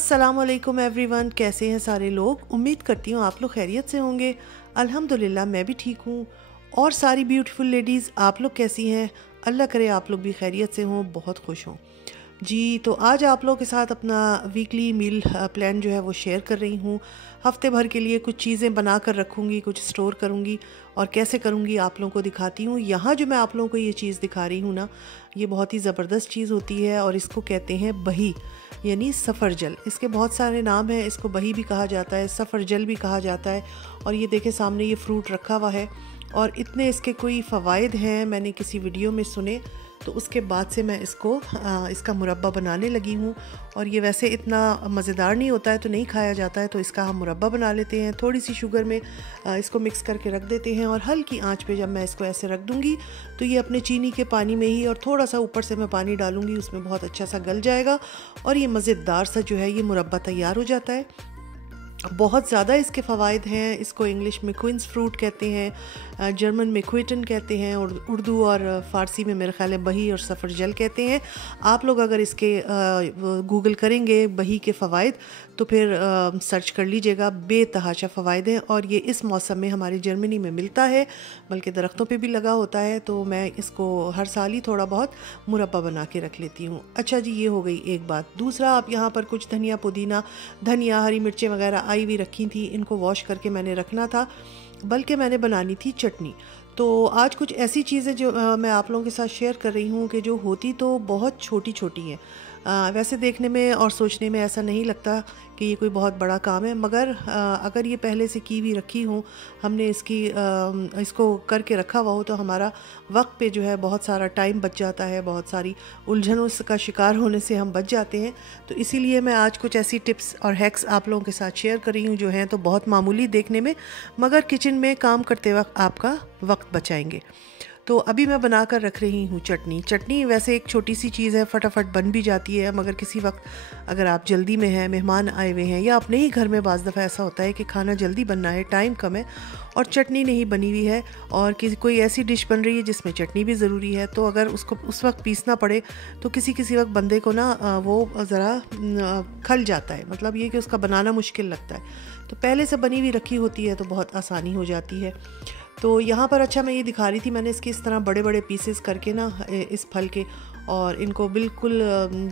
अस्सलामुअलैकुम एवरीवन, कैसे हैं सारे लोग। उम्मीद करती हूँ आप लोग खैरियत से होंगे। अल्हम्दुलिल्लाह मैं भी ठीक हूँ। और सारी ब्यूटीफुल लेडीज़ आप लोग कैसी हैं? अल्लाह करे आप लोग भी खैरियत से हों, बहुत खुश हों जी। तो आज आप लोगों के साथ अपना वीकली मील प्लान जो है वो शेयर कर रही हूँ। हफ्ते भर के लिए कुछ चीज़ें बना कर रखूँगी, कुछ स्टोर करूँगी और कैसे करूँगी आप लोगों को दिखाती हूँ। यहाँ जो मैं आप लोगों को ये चीज़ दिखा रही हूँ ना, ये बहुत ही ज़बरदस्त चीज़ होती है और इसको कहते हैं बही, यानी सफ़रजल। इसके बहुत सारे नाम हैं, इसको बही भी कहा जाता है, सफ़रजल भी कहा जाता है। और ये देखें सामने ये फ्रूट रखा हुआ है और इतने इसके कोई फ़वाइद हैं मैंने किसी वीडियो में सुने, तो उसके बाद से मैं इसका मुरब्बा बनाने लगी हूँ। और ये वैसे इतना मज़ेदार नहीं होता है तो नहीं खाया जाता है, तो इसका हम मुरब्बा बना लेते हैं। थोड़ी सी शुगर में इसको मिक्स करके रख देते हैं और हल्की आंच पे जब मैं इसको ऐसे रख दूँगी तो ये अपने चीनी के पानी में ही, और थोड़ा सा ऊपर से मैं पानी डालूँगी, उसमें बहुत अच्छा सा गल जाएगा और ये मज़ेदार सा जो है ये मुरब्बा तैयार हो जाता है। बहुत ज़्यादा इसके फ़वाइद हैं। इसको इंग्लिश में क्वींस फ्रूट कहते हैं, जर्मन में क्विटन कहते हैं और उर्दू और फ़ारसी में मेरे ख़्याल है बही और सफ़रजल कहते हैं। आप लोग अगर इसके गूगल करेंगे बही के फ़वाइद तो फिर सर्च कर लीजिएगा, बेतहाशा फ़वाइद हैं। और ये इस मौसम में हमारे जर्मनी में मिलता है, बल्कि दरख्तों पे भी लगा होता है, तो मैं इसको हर साल ही थोड़ा बहुत मुरब्बा बना के रख लेती हूँ। अच्छा जी, ये हो गई एक बात। दूसरा, आप यहाँ पर कुछ धनिया, पुदीना, धनिया, हरी मिर्चें वगैरह आई हुई रखी थी, इनको वॉश करके मैंने रखना था, बल्कि मैंने बनानी थी चटनी। तो आज कुछ ऐसी चीज़ें जो मैं आप लोगों के साथ शेयर कर रही हूँ कि जो होती तो बहुत छोटी छोटी हैं। वैसे देखने में और सोचने में ऐसा नहीं लगता कि ये कोई बहुत बड़ा काम है, मगर अगर ये पहले से की हुई रखी हो, हमने इसको करके रखा हुआ हो, तो हमारा वक्त पे जो है बहुत सारा टाइम बच जाता है, बहुत सारी उलझनों का शिकार होने से हम बच जाते हैं। तो इसीलिए मैं आज कुछ ऐसी टिप्स और हैक्स आप लोगों के साथ शेयर कर रही हूँ जो हैं तो बहुत मामूली देखने में, मगर किचन में काम करते वक्त आपका वक्त बचाएंगे। तो अभी मैं बना कर रख रही हूँ चटनी। चटनी वैसे एक छोटी सी चीज़ है, फटाफट बन भी जाती है, मगर किसी वक्त अगर आप जल्दी में हैं, मेहमान आए हुए हैं, या अपने ही घर में बाज़ दफ़ा ऐसा होता है कि खाना जल्दी बनना है, टाइम कम है और चटनी नहीं बनी हुई है, और कोई ऐसी डिश बन रही है जिसमें चटनी भी ज़रूरी है, तो अगर उसको उस वक्त पीसना पड़े तो किसी वक्त बंदे को ना वो ज़रा खल जाता है, मतलब ये कि उसका बनाना मुश्किल लगता है। तो पहले से बनी हुई रखी होती है तो बहुत आसानी हो जाती है। तो यहाँ पर अच्छा मैं ये दिखा रही थी, मैंने इसके इस तरह बड़े बड़े पीसेस करके ना इस फल के, और इनको बिल्कुल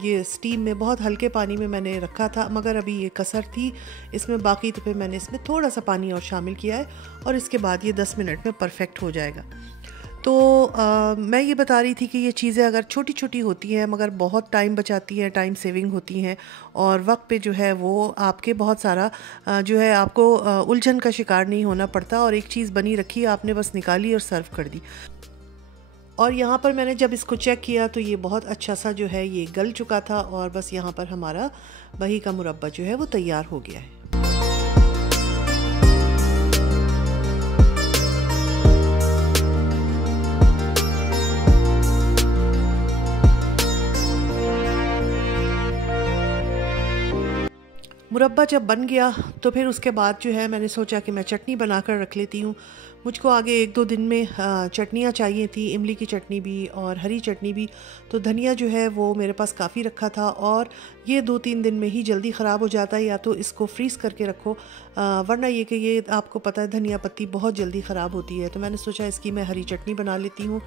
ये स्टीम में बहुत हल्के पानी में मैंने रखा था, मगर अभी ये कसर थी इसमें बाकी, तो फिर मैंने इसमें थोड़ा सा पानी और शामिल किया है और इसके बाद ये 10 मिनट में परफेक्ट हो जाएगा। तो मैं ये बता रही थी कि ये चीज़ें अगर छोटी छोटी होती हैं मगर बहुत टाइम बचाती हैं, टाइम सेविंग होती हैं, और वक्त पे जो है वो आपके बहुत सारा जो है आपको उलझन का शिकार नहीं होना पड़ता, और एक चीज़ बनी रखी आपने बस निकाली और सर्व कर दी। और यहाँ पर मैंने जब इसको चेक किया तो ये बहुत अच्छा सा जो है ये गल चुका था, और बस यहाँ पर हमारा बही का मुरब्बा जो है वो तैयार हो गया है। मुरब्बा जब बन गया तो फिर उसके बाद जो है मैंने सोचा कि मैं चटनी बनाकर रख लेती हूँ। मुझको आगे 1-2 दिन में चटनियाँ चाहिए थी, इमली की चटनी भी और हरी चटनी भी। तो धनिया जो है वो मेरे पास काफ़ी रखा था, और ये 2-3 दिन में ही जल्दी ख़राब हो जाता है, या तो इसको फ्रीज़ करके रखो, वरना ये कि ये आपको पता है धनिया पत्ती बहुत जल्दी ख़राब होती है। तो मैंने सोचा इसकी मैं हरी चटनी बना लेती हूँ।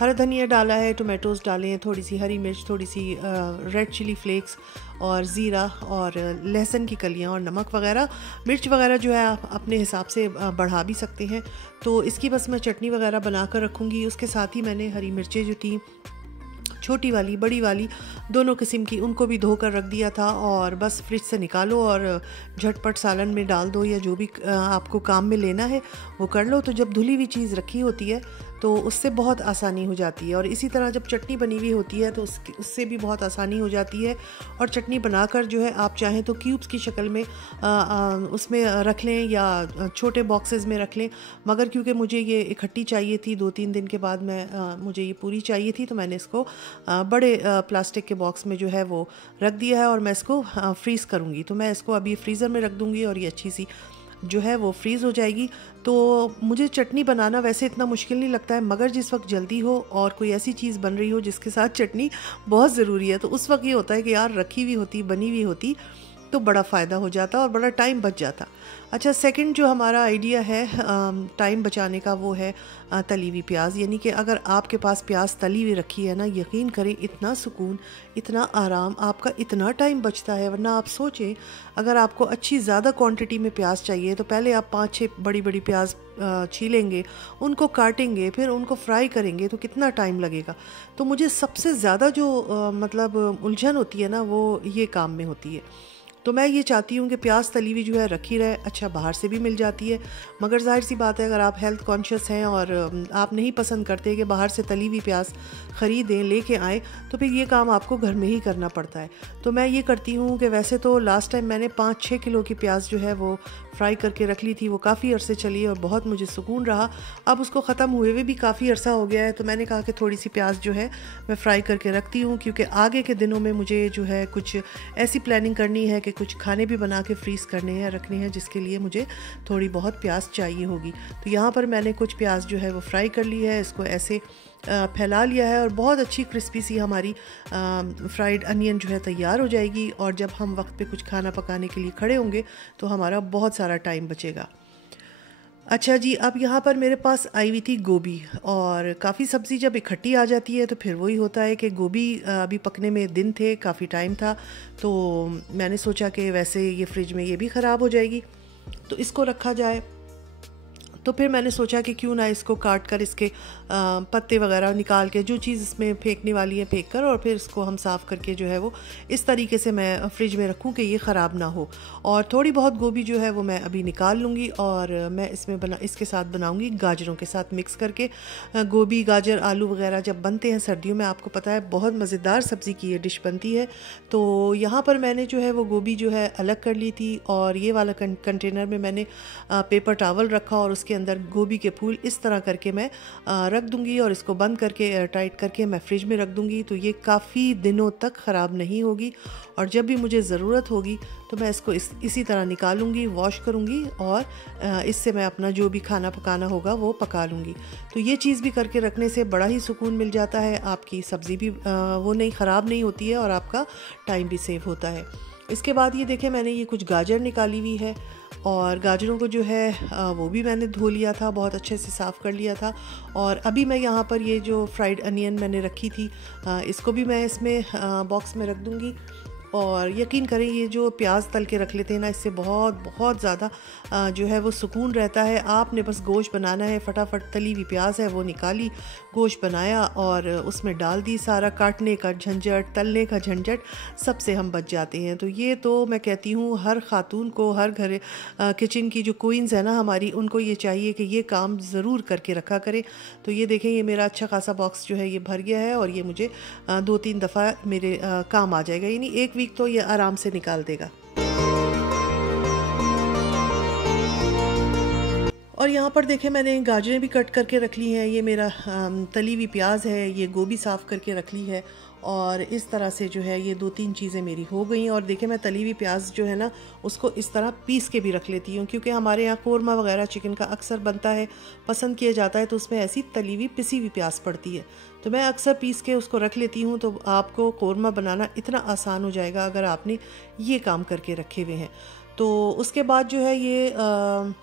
हरा धनिया डाला है, टोमेटोज़ डाले हैं, थोड़ी सी हरी मिर्च, थोड़ी सी रेड चिली फ्लेक्स और ज़ीरा और लहसुन की कलियां और नमक वगैरह। मिर्च वगैरह जो है आप अपने हिसाब से बढ़ा भी सकते हैं। तो इसकी बस मैं चटनी वगैरह बना कर रखूँगी। उसके साथ ही मैंने हरी मिर्चें जो थी, छोटी वाली बड़ी वाली दोनों किस्म की, उनको भी धोकर रख दिया था, और बस फ्रिज से निकालो और झटपट सालन में डाल दो, या जो भी आपको काम में लेना है वो कर लो। तो जब धुली हुई चीज़ रखी होती है तो उससे बहुत आसानी हो जाती है, और इसी तरह जब चटनी बनी हुई होती है तो उससे भी बहुत आसानी हो जाती है। और चटनी बनाकर जो है आप चाहें तो क्यूब्स की शक्ल में उसमें रख लें या छोटे बॉक्सेस में रख लें, मगर क्योंकि मुझे ये इकट्ठी चाहिए थी 2-3 दिन के बाद मुझे ये पूरी चाहिए थी, तो मैंने इसको बड़े प्लास्टिक के बॉक्स में जो है वो रख दिया है, और मैं इसको फ्रीज़ करूँगी। तो मैं इसको अभी फ्रीज़र में रख दूँगी और ये अच्छी सी जो है वो फ्रीज़ हो जाएगी। तो मुझे चटनी बनाना वैसे इतना मुश्किल नहीं लगता है, मगर जिस वक्त जल्दी हो और कोई ऐसी चीज़ बन रही हो जिसके साथ चटनी बहुत ज़रूरी है, तो उस वक्त ये होता है कि यार रखी हुई होती, बनी हुई होती तो बड़ा फ़ायदा हो जाता और बड़ा टाइम बच जाता। अच्छा, सेकंड जो हमारा आइडिया है टाइम बचाने का, वो है तली हुई प्याज। यानी कि अगर आपके पास प्याज तली हुई रखी है ना, यकीन करें इतना सुकून, इतना आराम, आपका इतना टाइम बचता है। वरना आप सोचें, अगर आपको अच्छी ज़्यादा क्वांटिटी में प्याज चाहिए तो पहले आप 5-6 बड़ी बड़ी प्याज छीलेंगे, उनको काटेंगे, फिर उनको फ्राई करेंगे, तो कितना टाइम लगेगा। तो मुझे सबसे ज़्यादा जो मतलब उलझन होती है ना, वो ये काम में होती है। तो मैं ये चाहती हूँ कि प्याज तली हुई जो है रखी रहे। अच्छा, बाहर से भी मिल जाती है, मगर जाहिर सी बात है अगर आप हेल्थ कॉन्शियस हैं और आप नहीं पसंद करते कि बाहर से तली हुई प्याज ख़रीदें, लेके आएँ, तो फिर ये काम आपको घर में ही करना पड़ता है। तो मैं ये करती हूँ कि वैसे तो लास्ट टाइम मैंने 5-6 किलो की प्याज जो है वो फ्राई करके रख ली थी, वो काफ़ी अरसे चली और बहुत मुझे सुकून रहा। अब उसको ख़त्म हुए हुए भी काफ़ी अरसा हो गया है, तो मैंने कहा कि थोड़ी सी प्याज जो है मैं फ्राई करके रखती हूँ, क्योंकि आगे के दिनों में मुझे जो है कुछ ऐसी प्लानिंग करनी है कि कुछ खाने भी बना के फ्रीज़ करने हैं, रखने हैं, जिसके लिए मुझे थोड़ी बहुत प्याज चाहिए होगी। तो यहाँ पर मैंने कुछ प्याज जो है वो फ्राई कर ली है, इसको ऐसे फैला लिया है और बहुत अच्छी क्रिस्पी सी हमारी फ्राइड अनियन जो है तैयार हो जाएगी। और जब हम वक्त पे कुछ खाना पकाने के लिए खड़े होंगे तो हमारा बहुत सारा टाइम बचेगा। अच्छा जी, अब यहाँ पर मेरे पास आई हुई थी गोभी, और काफ़ी सब्ज़ी जब इकट्ठी आ जाती है तो फिर वही होता है कि गोभी अभी पकने में दिन थे, काफ़ी टाइम था, तो मैंने सोचा कि वैसे ये फ्रिज में ये भी ख़राब हो जाएगी तो इसको रखा जाए। तो फिर मैंने सोचा कि क्यों ना इसको काट कर इसके पत्ते वगैरह निकाल के, जो चीज़ इसमें फेंकने वाली है फेंक कर, और फिर इसको हम साफ़ करके जो है वो इस तरीके से मैं फ्रिज में रखूं कि ये ख़राब ना हो। और थोड़ी बहुत गोभी जो है वो मैं अभी निकाल लूँगी और मैं इसके साथ बनाऊँगी गाजरों के साथ मिक्स करके। गोभी, गाजर, आलू वगैरह जब बनते हैं सर्दियों में, आपको पता है बहुत मज़ेदार सब्ज़ी की ये डिश बनती है। तो यहाँ पर मैंने जो है वो गोभी जो है अलग कर ली थी, और ये वाला कंटेनर में मैंने पेपर टावल रखा और उसके अंदर गोभी के फूल इस तरह करके मैं रख दूंगी, और इसको बंद करके एयर टाइट करके मैं फ्रिज में रख दूंगी। तो ये काफ़ी दिनों तक ख़राब नहीं होगी, और जब भी मुझे ज़रूरत होगी तो मैं इसको इसी तरह निकालूंगी, वॉश करूंगी, और इससे मैं अपना जो भी खाना पकाना होगा वो पका लूँगी। तो ये चीज़ भी करके रखने से बड़ा ही सुकून मिल जाता है, आपकी सब्ज़ी भी वो नहीं ख़राब नहीं होती है और आपका टाइम भी सेव होता है। इसके बाद ये देखें, मैंने ये कुछ गाजर निकाली हुई है, और गाजरों को जो है वो भी मैंने धो लिया था, बहुत अच्छे से साफ़ कर लिया था। और अभी मैं यहाँ पर ये जो फ्राइड अनियन मैंने रखी थी, इसको भी मैं इसमें बॉक्स में रख दूँगी। और यकीन करें, ये जो प्याज तल के रख लेते हैं ना, इससे बहुत बहुत ज़्यादा जो है वो सुकून रहता है। आपने बस गोश्त बनाना है, फटाफट तली हुई प्याज है वो निकाली, गोश्त बनाया और उसमें डाल दी, सारा काटने का झंझट, तलने का झंझट सबसे हम बच जाते हैं। तो ये तो मैं कहती हूँ हर ख़ातून को, हर घर किचन की जो क्वींस है ना हमारी, उनको ये चाहिए कि ये काम ज़रूर करके रखा करें। तो ये देखें, ये मेरा अच्छा खासा बॉक्स जो है ये भर गया है, और ये मुझे 2-3 दफ़ा मेरे काम आ जाएगा, यानी एक वीक तो ये आराम से निकाल देगा। और यहाँ पर देखें, मैंने गाजरें भी कट करके रख ली हैं, ये मेरा तली हुई प्याज है, ये गोभी साफ़ करके रख ली है, और इस तरह से जो है ये 2-3 चीज़ें मेरी हो गई। और देखें, मैं तली हुई प्याज जो है ना उसको इस तरह पीस के भी रख लेती हूँ, क्योंकि हमारे यहाँ कोरमा वगैरह चिकन का अक्सर बनता है, पसंद किया जाता है, तो उसमें ऐसी तली हुई पिसी हुई प्याज पड़ती है, तो मैं अक्सर पीस के उसको रख लेती हूँ। तो आपको कोरमा बनाना इतना आसान हो जाएगा अगर आपने ये काम करके रखे हुए हैं। तो उसके बाद जो है ये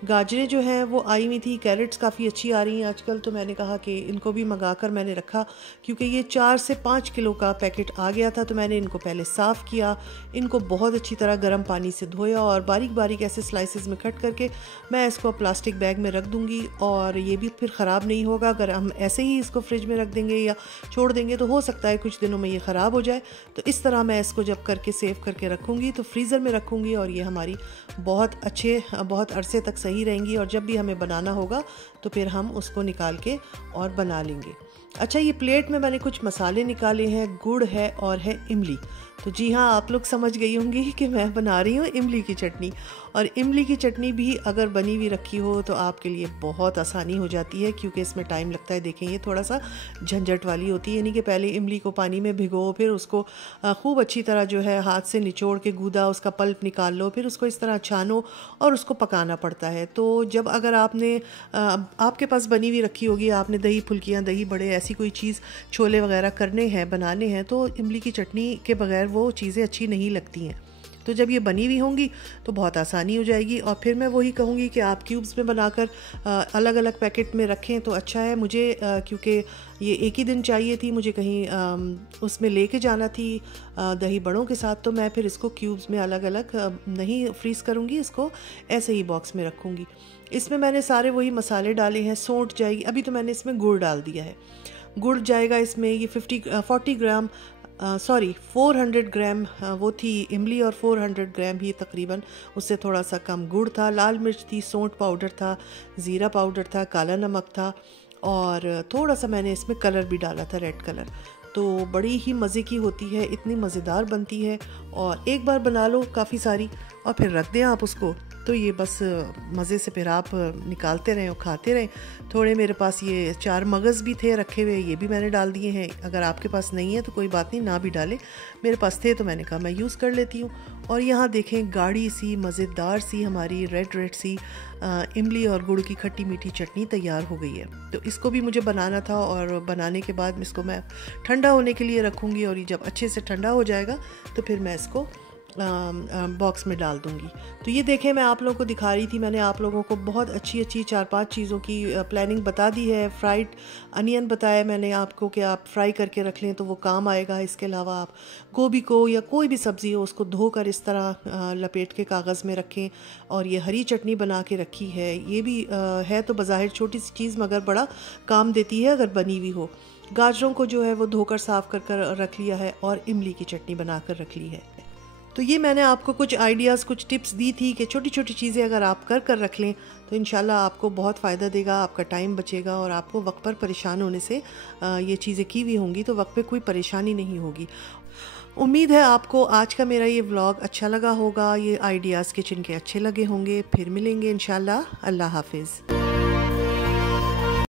गाजरें जो हैं वो आई हुई थी, कैरेट्स काफ़ी अच्छी आ रही हैं आजकल, तो मैंने कहा कि इनको भी मंगा कर मैंने रखा, क्योंकि ये 4 से 5 किलो का पैकेट आ गया था। तो मैंने इनको पहले साफ़ किया, इनको बहुत अच्छी तरह गर्म पानी से धोया, और बारीक बारीक ऐसे स्लाइसेस में कट करके मैं इसको प्लास्टिक बैग में रख दूँगी, और ये भी फिर ख़राब नहीं होगा। अगर हम ऐसे ही इसको फ्रिज में रख देंगे या छोड़ देंगे तो हो सकता है कुछ दिनों में ये ख़राब हो जाए। तो इस तरह मैं इसको जब करके सेव करके रखूँगी तो फ्रीज़र में रखूँगी, और ये हमारी बहुत अरसे तक सही रहेंगी, और जब भी हमें बनाना होगा तो फिर हम उसको निकाल के और बना लेंगे। अच्छा, ये प्लेट में मैंने कुछ मसाले निकाले हैं, गुड़ है और है इमली। तो जी हाँ, आप लोग समझ गई होंगी कि मैं बना रही हूँ इमली की चटनी, और इमली की चटनी भी अगर बनी हुई रखी हो तो आपके लिए बहुत आसानी हो जाती है, क्योंकि इसमें टाइम लगता है। देखें, ये थोड़ा सा झंझट वाली होती है, यानी कि पहले इमली को पानी में भिगो, फिर उसको खूब अच्छी तरह जो है हाथ से निचोड़ के गूदा, उसका पल्प निकाल लो, फिर उसको इस तरह छानो और उसको पकाना पड़ता है। तो जब अगर आपके पास बनी हुई रखी होगी, आपने दही फुल्कियाँ, दही बड़े, ऐसी कोई चीज़, छोले वगैरह करने हैं, बनाने हैं, तो इमली की चटनी के बगैर वो चीज़ें अच्छी नहीं लगती हैं। तो जब ये बनी हुई होंगी तो बहुत आसानी हो जाएगी। और फिर मैं वही कहूँगी कि आप क्यूब्स में बनाकर अलग अलग पैकेट में रखें तो अच्छा है। मुझे क्योंकि ये एक ही दिन चाहिए थी, मुझे कहीं उसमें लेके जाना थी दही बड़ों के साथ, तो मैं फिर इसको क्यूब्स में अलग अलग नहीं फ्रीज़ करूँगी, इसको ऐसे ही बॉक्स में रखूँगी। इसमें मैंने सारे वही मसाले डाले हैं। सौंठ जाएगी, अभी तो मैंने इसमें गुड़ डाल दिया है। गुड़ जाएगा इसमें, ये 400 ग्राम वो थी इमली और 400 ग्राम ही तकरीबन, उससे थोड़ा सा कम गुड़ था। लाल मिर्च थी, सौंठ पाउडर था, ज़ीरा पाउडर था, काला नमक था और थोड़ा सा मैंने इसमें कलर भी डाला था, रेड कलर। तो बड़ी ही मज़े की होती है, इतनी मज़ेदार बनती है। और एक बार बना लो काफ़ी सारी और फिर रख दें आप उसको, तो ये बस मज़े से फिर आप निकालते रहें और खाते रहें। थोड़े मेरे पास ये 4 मगज़ भी थे रखे हुए, ये भी मैंने डाल दिए हैं। अगर आपके पास नहीं है तो कोई बात नहीं, ना भी डालें, मेरे पास थे तो मैंने कहा मैं यूज़ कर लेती हूँ। और यहाँ देखें गाढ़ी सी मज़ेदार सी हमारी रेड सी इमली और गुड़ की खट्टी मीठी चटनी तैयार हो गई है। तो इसको भी मुझे बनाना था और बनाने के बाद इसको मैं ठंडा होने के लिए रखूँगी और ये जब अच्छे से ठंडा हो जाएगा तो फिर मैं इसको बॉक्स में डाल दूंगी। तो ये देखें, मैं आप लोगों को दिखा रही थी, मैंने आप लोगों को बहुत अच्छी 4-5 चीज़ों की प्लानिंग बता दी है। फ्राइड अनियन बताया मैंने आपको कि आप फ्राई करके रख लें तो वो काम आएगा। इसके अलावा आप गोभी को या कोई भी सब्ज़ी हो उसको धोकर इस तरह लपेट के कागज़ में रखें। और ये हरी चटनी बना के रखी है, ये भी है तो बज़ाहिर छोटी सी चीज़ मगर बड़ा काम देती है अगर बनी हुई हो। गाजरों को जो है वो धोकर साफ़ कर रख लिया है और इमली की चटनी बना कर रख ली है। तो ये मैंने आपको कुछ आइडियाज़, कुछ टिप्स दी थी कि छोटी छोटी चीज़ें अगर आप कर रख लें तो इंशाल्लाह आपको बहुत फ़ायदा देगा, आपका टाइम बचेगा और आपको वक्त पर परेशान होने से ये चीज़ें की हुई होंगी तो वक्त पे कोई परेशानी नहीं होगी। उम्मीद है आपको आज का मेरा ये व्लॉग अच्छा लगा होगा, ये आइडियाज़ किचन के अच्छे लगे होंगे। फिर मिलेंगे इंशाल्लाह। अल्लाह हाफिज़।